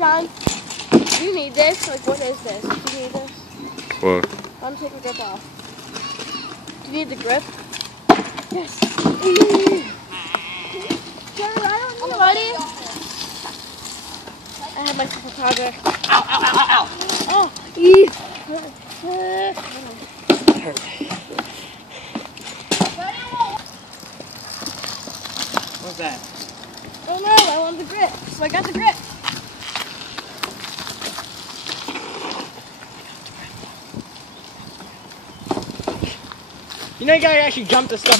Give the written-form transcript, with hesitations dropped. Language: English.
John, do you need this? Like, what is this? Do you need this? What? I'm taking the grip off. Do you need the grip? Yes. Jerry, I don't need buddy. I have my super powder. Ow, ow, ow, ow, ow. Oh, eee. What's that? Oh no, I want the grip. So I got the grip. You know you gotta actually jump the stuff.